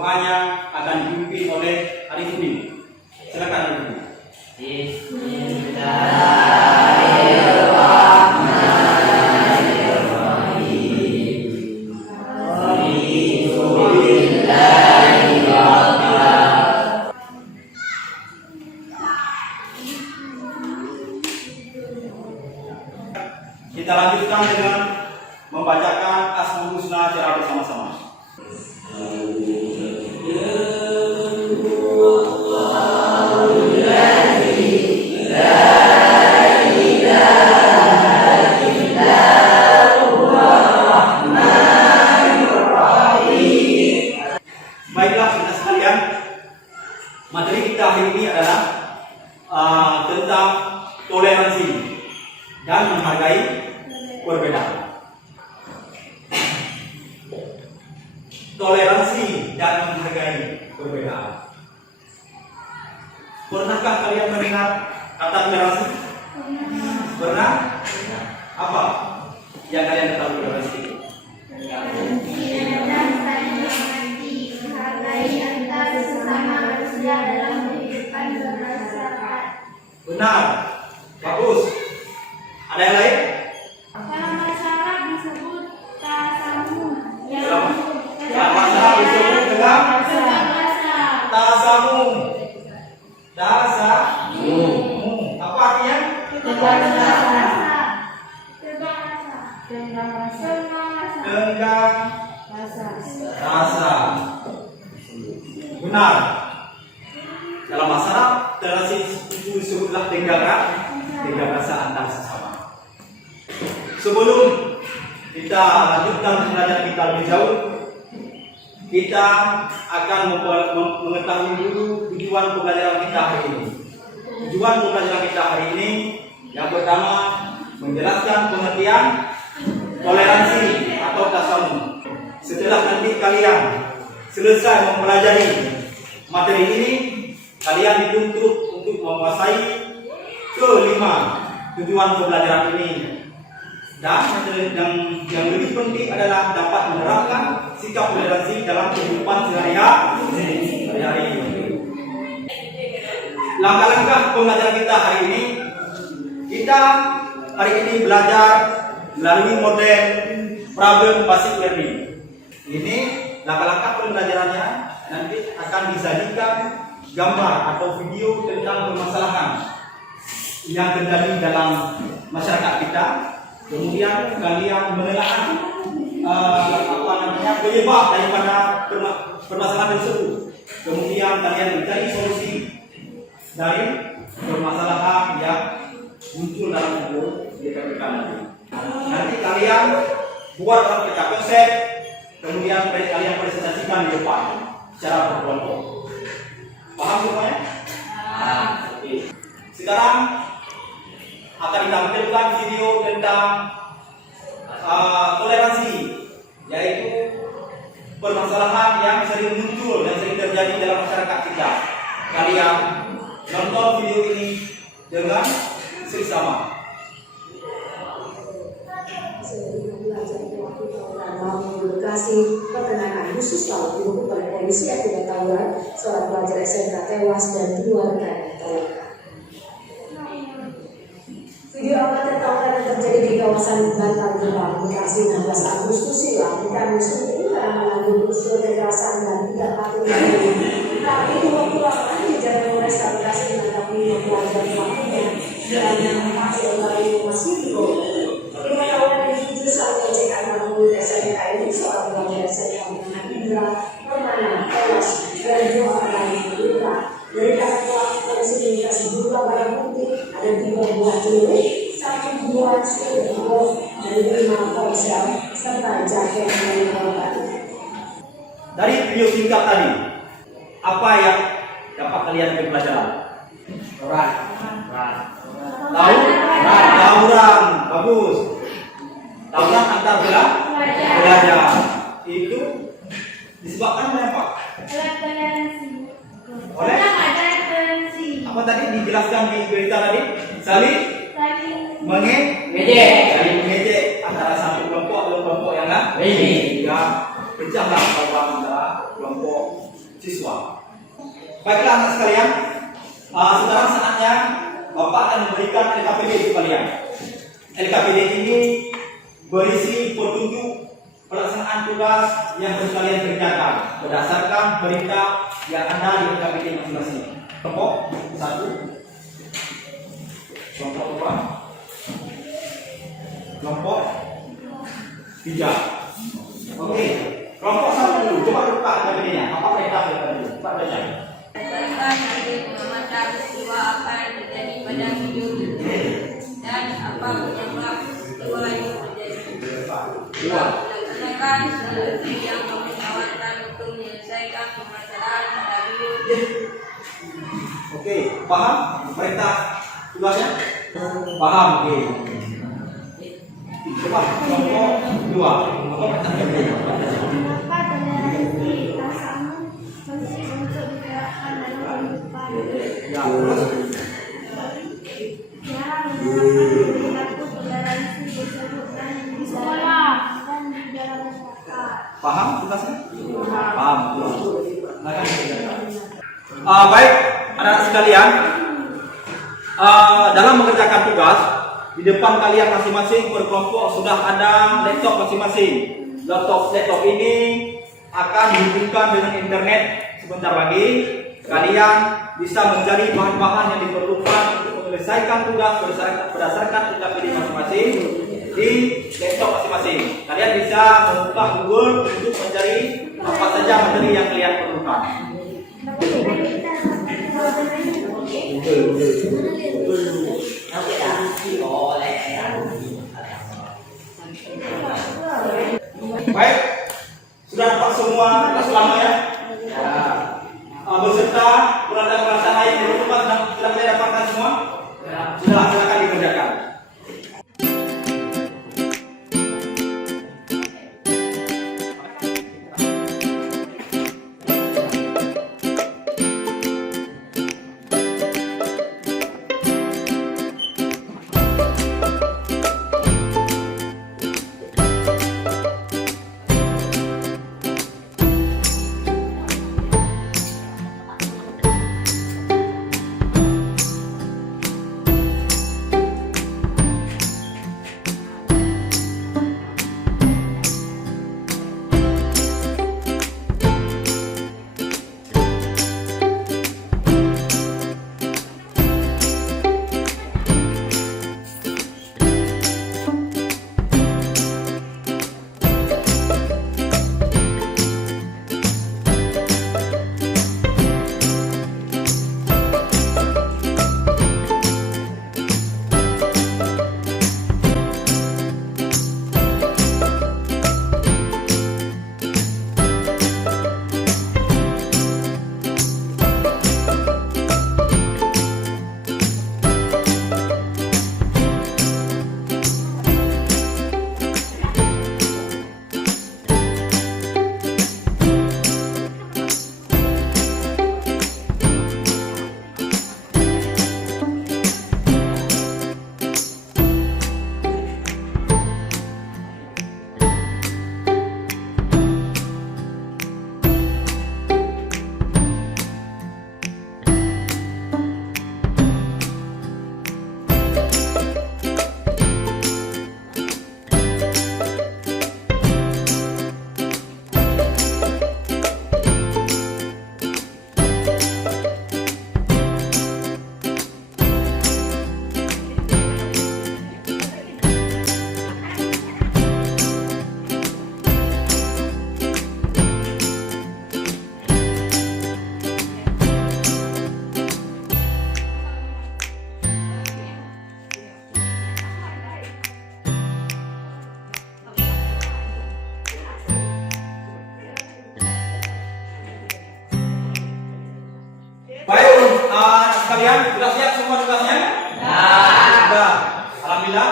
Doanya akan dipimpin oleh Arifudin. Silakan Arifudin. Kita lanjutkan dengan membacakan Asmaul Husna secara bersama-sama. Baiklah kita sekalian, materi kita hari ini adalah tentang toleransi dan menghargai perbedaan. Toleransi dan menghargai perbedaan. Pernahkah kalian mendengar kata toleransi? Pernah? Apa yang kalian ketahui toleransi itu? Benar, bagus. Ada yang lain? Dalam masyarakat disebut tasamu. Dalam masyarakat disebut dengan tasamu. Tasamu. Apa artinya? Tenggang rasa. Benar. Dalam masyarakat toleransi itu disebutlah tenggang rasa antar sesama. Sebelum kita lanjutkan pelajaran kita lebih jauh, kita akan mengetahui dulu tujuan pembelajaran kita hari ini. Tujuan pembelajaran kita hari ini yang pertama menjelaskan pengertian toleransi atau tasamu. Setelah nanti kalian selesai mempelajari materi ini, kalian dituntut untuk menguasai kelima tujuan pembelajaran ini. Dan yang lebih penting adalah dapat menerapkan sikap toleransi dalam kehidupan sehari-hari. Langkah-langkah pembelajaran kita hari ini, kita hari ini belajar melalui model problem basic learning. Ini langkah-langkah pembelajarannya nanti akan disajikan gambar atau video tentang permasalahan yang terjadi dalam masyarakat kita. Kemudian kalian menelaah penyebab daripada permasalahan tersebut. Kemudian kalian mencari solusi dari permasalahan yang muncul dalam buku nanti. Nanti kalian buat dalam peta konsep, kemudian kalian presentasikan di depan secara berkelompok. Paham semuanya? Oke. Sekarang akan ditampilkan video tentang toleransi, yaitu permasalahan yang sering muncul dan sering terjadi dalam masyarakat kita. Kalian nonton video ini dengan seksama. Lokasi perkenalan khusus laut dibuku oleh polisi akibat tawuran seorang pelajar SMK tewas dan dua rekannya terluka. Video amatir tawuran yang terjadi di kawasan Bantar Gebang, Bekasi 16 Agustus silam kami sendiri karena mengandung unsur kekerasan dan tidak patut dilakukan. Tapi dua pulangan di Jalan Polresta Bekasi menanggapi pelajar pelakunya dan yang masih kembali masih lima tahun yang dituju saat pengecekan menurut SMK ini seorang pelajar SMK bernama Indra Permana tewas dan dua orang lain terluka. Dari kata pelaku polisi menyita sejumlah barang bukti, ada 3 buah celurit, 1 buah spidol golf dan 5 ponsel serta jaket dari korban. Dari video singkat tadi, apa yang dapat kalian pelajari? Tawuran, bagus. Tawuran antar belajar itu disebabkan oleh apa? Oleh apa tadi dijelaskan di berita tadi? Saling mengejek antara satu kelompok atau kelompok yang lain. Ya, pecahlah tawuran antara kelompok siswa. Baiklah anak sekalian, sekarang saatnya Bapak akan memberikan LKPD untuk kalian. LKPD ini berisi petunjuk pelaksanaan tugas yang harus kalian kerjakan berdasarkan berita yang ada di LKPD masing-masing. Kelompok 1, kelompok 2, kelompok 3. Oke, kelompok 1 dulu. Coba buka LKPD-nya. Apa perintah LKPD? Cepat baca. Berdasarkan dari pengamatan peristiwa apa yang terjadi pada video itu dan apa penyebab peristiwa itu terjadi. Laksanakan strategi yang kami tawarkan untuk menyelesaikan permasalahan pada video itu. Oke, paham perintah tugasnya? Paham, oke. Coba kelompok 2. Apa perintah LKPD? Mengapa toleransi rasamu penting untuk diterapkan dalam kehidupan? Ya, terus Jarang menerapkan perilaku toleransi tersebut di sekolah dan di dalam masyarakat. paham tugasnya? Paham. Silakan dikerjakan. Baik, anak-anak sekalian, dalam mengerjakan tugas di depan kalian masing-masing berkelompok sudah ada laptop masing-masing. Laptop ini akan dihubungkan dengan internet sebentar lagi. Kalian bisa mencari bahan-bahan yang diperlukan untuk menyelesaikan tugas berdasarkan LKPD masing-masing di laptop masing-masing. Kalian bisa membuka Google untuk mencari apa saja materi yang kalian perlukan. Baik, sudah dapat semua tugas lama ya? Beserta peralatan lain di rumah sudah kalian dapatkan semua? Sudah, silakan dikerjakan. Baik, sekalian sudah siap semua tugasnya? Sudah. Alhamdulillah.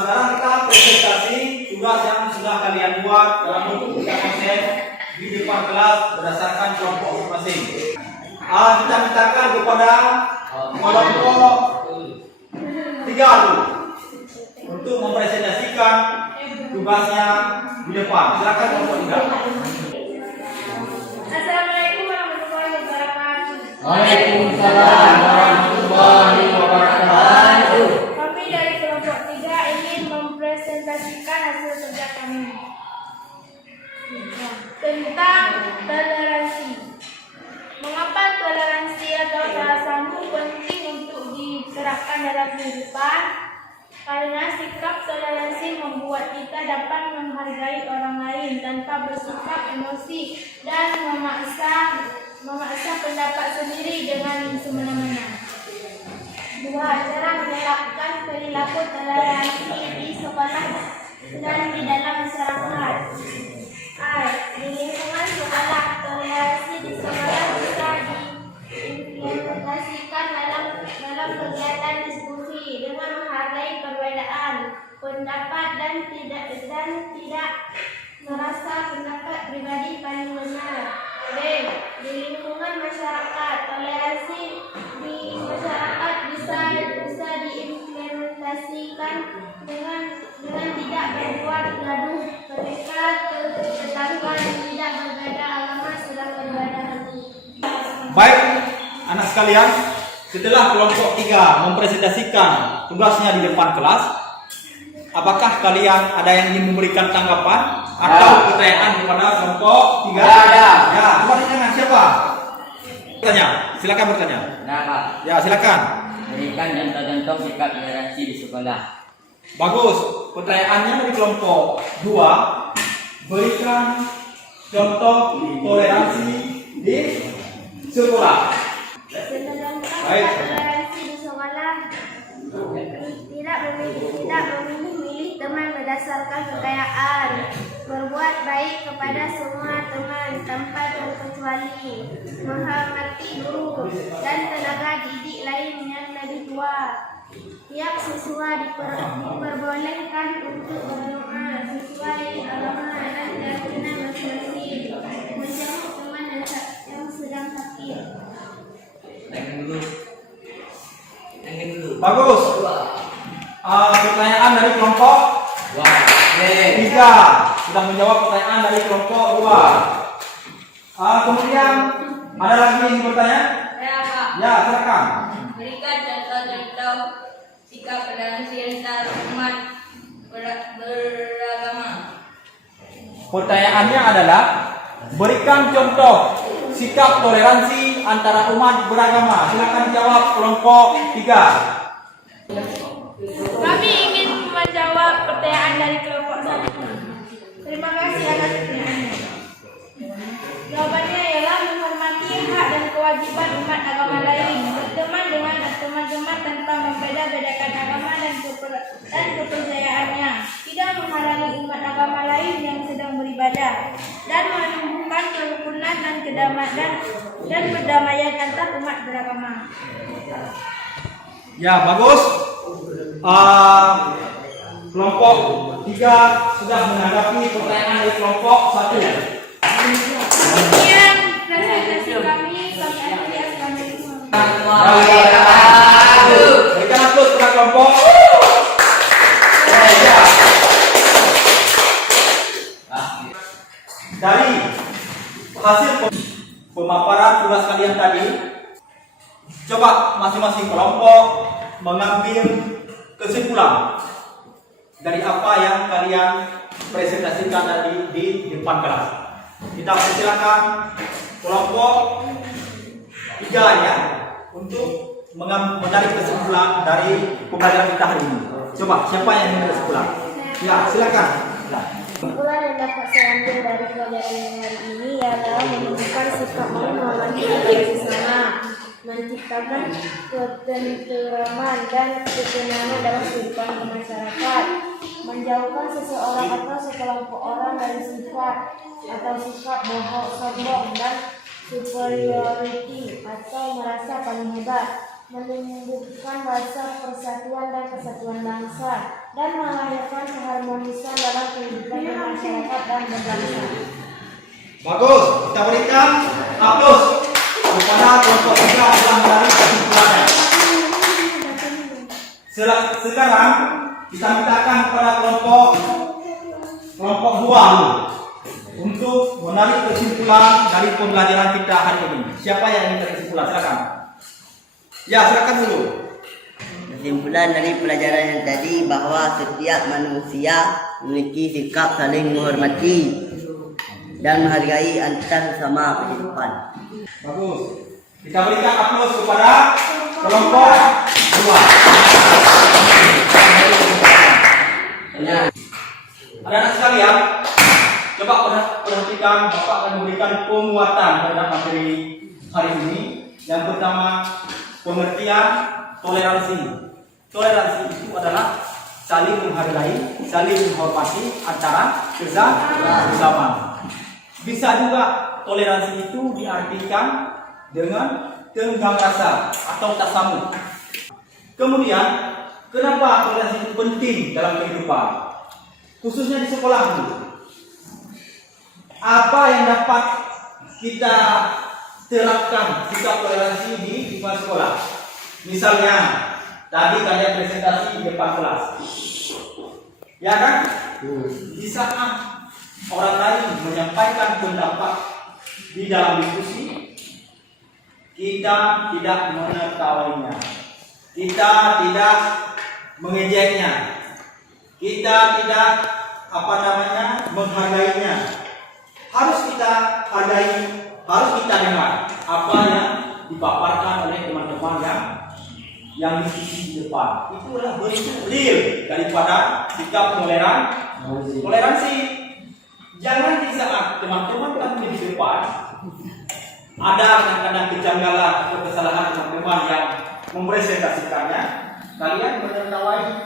Sekarang kita presentasi tugas yang sudah kalian buat dalam bentuk konsep di depan kelas berdasarkan kelompok masing-masing. Kita mintakan kepada kelompok 3 dulu untuk mempresentasikan tugasnya di depan. Silakan kelompok 3. Waalaikumsalam warahmatullahi wabarakatuh. Kami dari kelompok 3 ingin mempresentasikan hasil kerja kami tentang toleransi. Mengapa toleransi atau salah sambung penting untuk diterapkan dalam kehidupan? Karena sikap toleransi membuat kita dapat menghargai orang lain tanpa bersikap emosi dan memaksa pendapat sendiri dengan semena-mena. 2. Cara menerapkan perilaku toleransi di sekolah dan di dalam masyarakat. Di lingkungan sekolah, toleransi di sekolah bisa diimplementasikan dalam kegiatan diskusi dengan menghargai perbedaan pendapat dan tidak merasa pendapat pribadi paling benar. B. Di lingkungan masyarakat, toleransi di masyarakat bisa diimplementasikan dengan tidak berbuat gaduh mereka tetangga yang tidak berbeda agama sedang berbeda hati. Baik, anak sekalian, setelah kelompok 3 mempresentasikan tugasnya di depan kelas, apakah kalian ada yang ingin memberikan tanggapan atau pertanyaan kepada kelompok 3? Ada. Ya, coba dengan siapa? Tanya, silakan bertanya. Nah, Pak, Ya, silakan. berikan contoh-contoh sikap toleransi di sekolah. Bagus. Pertanyaannya dari kelompok 2, berikan contoh toleransi di sekolah. Menerapkan Baik. toleransi di sekolah, tidak memilih teman berdasarkan kekayaan, berbuat baik kepada semua teman tanpa terkecuali, menghormati guru dan tenaga didik lain yang lebih tua. Tiap siswa diperbolehkan untuk berdoa sesuai agama dan keyakinan masing-masing, menjenguk teman yang sedang sakit. Bagus. Pertanyaan dari kelompok 3 sudah menjawab pertanyaan dari kelompok 2. Kemudian ada lagi yang bertanya? Ya, Pak. Ya, silakan. Berikan contoh-contoh sikap toleransi antar umat beragama. Pertanyaannya adalah berikan contoh sikap toleransi antara umat beragama. Silakan jawab kelompok 3. Kami ingin menjawab pertanyaan dari kelompok 1. Terima kasih atas pertanyaannya. Jawabannya ialah menghormati hak dan kewajiban umat agama lain, berteman dengan teman-teman tanpa membeda-bedakan agama dan kepercayaannya, tidak menghalangi umat agama lain yang sedang beribadah, dan menumbuhkan kerukunan dan perdamaian antar umat beragama. Ya, bagus. Kelompok 3 sudah menanggapi pertanyaan dari kelompok 1. Sekian presentasi kami akhiri. Assalamualaikum. Berikan aplaus kepada kelompok. Dari hasil pemaparan tugas kalian tadi, coba masing-masing kelompok mengambil kesimpulan dari apa yang kalian presentasikan tadi di depan kelas. Kita persilakan kelompok 3 ya untuk menarik kesimpulan dari pembelajaran kita hari ini. Coba siapa yang mengambil kesimpulan? Ya, silakan. Kesimpulan yang dapat saya ambil dari pelajaran hari ini adalah menunjukkan sikap menghormati antar sesama, menciptakan ketenteraman dan ketenangan dalam kehidupan masyarakat, menjauhkan seseorang atau sekelompok orang dari sifat atau sikap bohong, sombong dan superiority atau merasa paling hebat, menumbuhkan rasa persatuan dan kesatuan bangsa, dan melahirkan keharmonisan dalam kehidupan masyarakat dan berbangsa. Bagus, kita berikan aplaus kepada kelompok 3 yang menarik kesimpulannya. Sekarang kita mintakan kepada kelompok 2. untuk menarik kesimpulan dari pembelajaran kita hari ini. Siapa yang ingin tarik kesimpulan? Silakan. Ya, silakan dulu. Kesimpulan dari pelajaran yang tadi bahwa setiap manusia memiliki sikap saling menghormati dan menghargai antar sesama kehidupan. Bagus. Kita berikan aplaus kepada kelompok 2. Anak-anak sekalian, coba perhatikan, Bapak akan memberikan penguatan terhadap materi hari ini. Yang pertama, pengertian toleransi. Toleransi itu adalah saling menghargai, saling menghormati antara sesama. Bisa juga toleransi itu diartikan dengan tenggang rasa atau tasamuh. Kemudian, kenapa toleransi itu penting dalam kehidupan? Khususnya di sekolah dulu. Apa yang dapat kita terapkan sikap toleransi di lingkungan sekolah? Misalnya, tadi kalian presentasi di depan kelas, ya kan? Di saat orang lain menyampaikan pendapat di dalam diskusi, kita tidak menertawainya, kita tidak mengejeknya, kita tidak menghargainya. Harus kita hargai, harus kita dengar apa yang dipaparkan oleh teman-teman yang diskusi di depan. Itu adalah bentuk real daripada sikap toleransi. Jangan di saat teman-teman tampil di depan, ada kadang-kadang kejanggalan atau kesalahan teman-teman yang mempresentasikannya, kalian menertawai.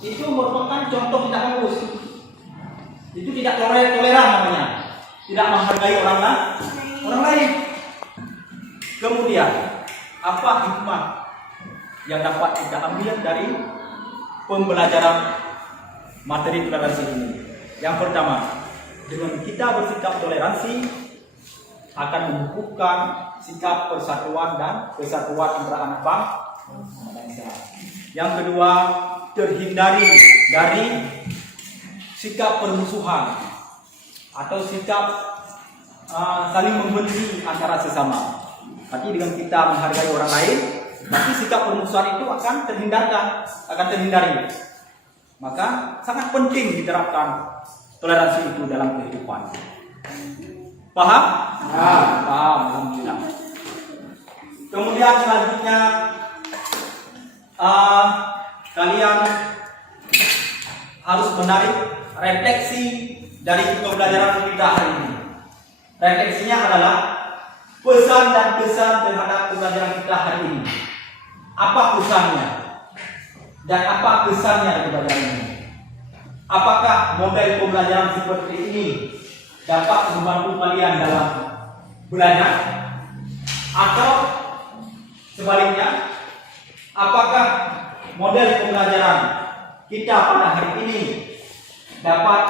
Itu merupakan contoh tidak bagus. Itu tidak toleran namanya. Tidak menghargai orang lain. Kemudian, apa hikmah yang dapat kita ambil dari pembelajaran materi toleransi ini? Yang pertama, dengan kita bersikap toleransi akan menumbuhkan sikap persatuan dan kesatuan antara anak bangsa. Yang kedua, terhindari dari sikap permusuhan atau sikap saling membenci antara sesama. Tapi dengan kita menghargai orang lain, maka sikap permusuhan itu akan terhindari. Maka sangat penting diterapkan toleransi itu dalam kehidupan. Paham? Paham. Alhamdulillah. Kemudian selanjutnya kalian harus menarik refleksi dari pembelajaran kita hari ini. Refleksinya adalah pesan dan kesan terhadap pembelajaran kita hari ini. Apa pesannya dan apa kesannya dari pembelajaran ini? Apakah model pembelajaran seperti ini dapat membantu kalian dalam belajar? Atau sebaliknya, apakah model pembelajaran kita pada hari ini dapat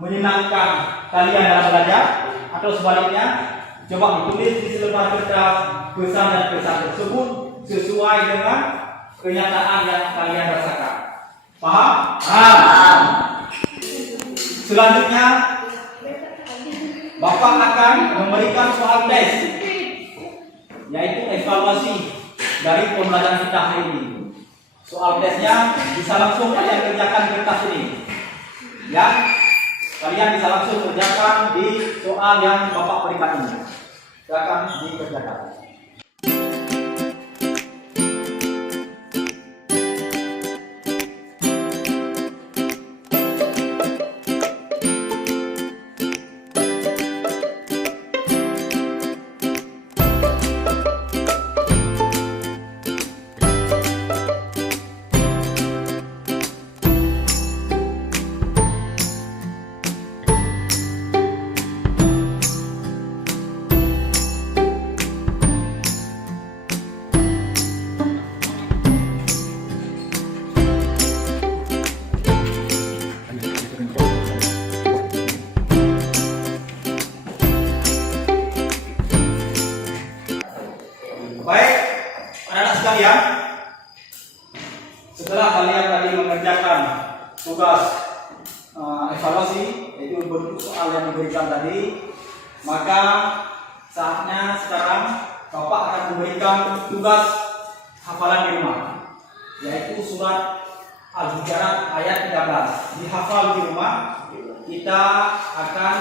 menyenangkan kalian dalam belajar? Atau sebaliknya, coba ditulis di selembar kertas pesan dan kesan tersebut sesuai dengan kenyataan yang kalian rasakan. Paham? Paham. Selanjutnya, Bapak akan memberikan soal tes, yaitu evaluasi dari pembelajaran kita hari ini. Soal tesnya bisa langsung kalian kerjakan kertas ini, ya. Kalian bisa langsung kerjakan di soal yang Bapak berikan ini. Silakan dikerjakan. Baik, anak-anak sekalian, setelah kalian tadi mengerjakan tugas evaluasi, yaitu bentuk soal yang diberikan tadi. Maka saatnya sekarang Bapak akan memberikan tugas hafalan di rumah, yaitu surat Al-Hujurat ayat 13 dihafal di rumah. Kita akan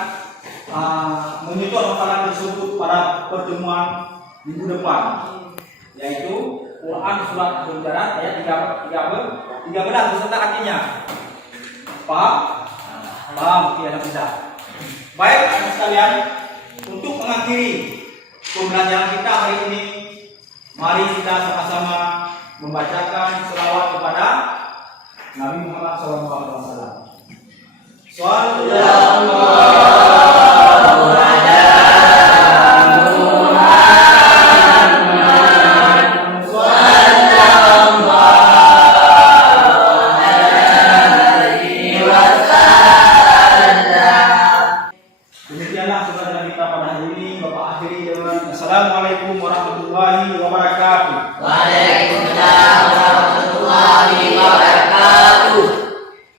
menyentuh hafalan tersebut pada pertemuan minggu depan, yaitu Quran surat Al-Hujurat ayat 13 beserta artinya. Paham? Paham? Tidak bisa. Baik, anak sekalian, untuk mengakhiri pembelajaran kita hari ini, mari kita sama-sama membacakan selawat kepada Nabi Muhammad SAW. Sallallahu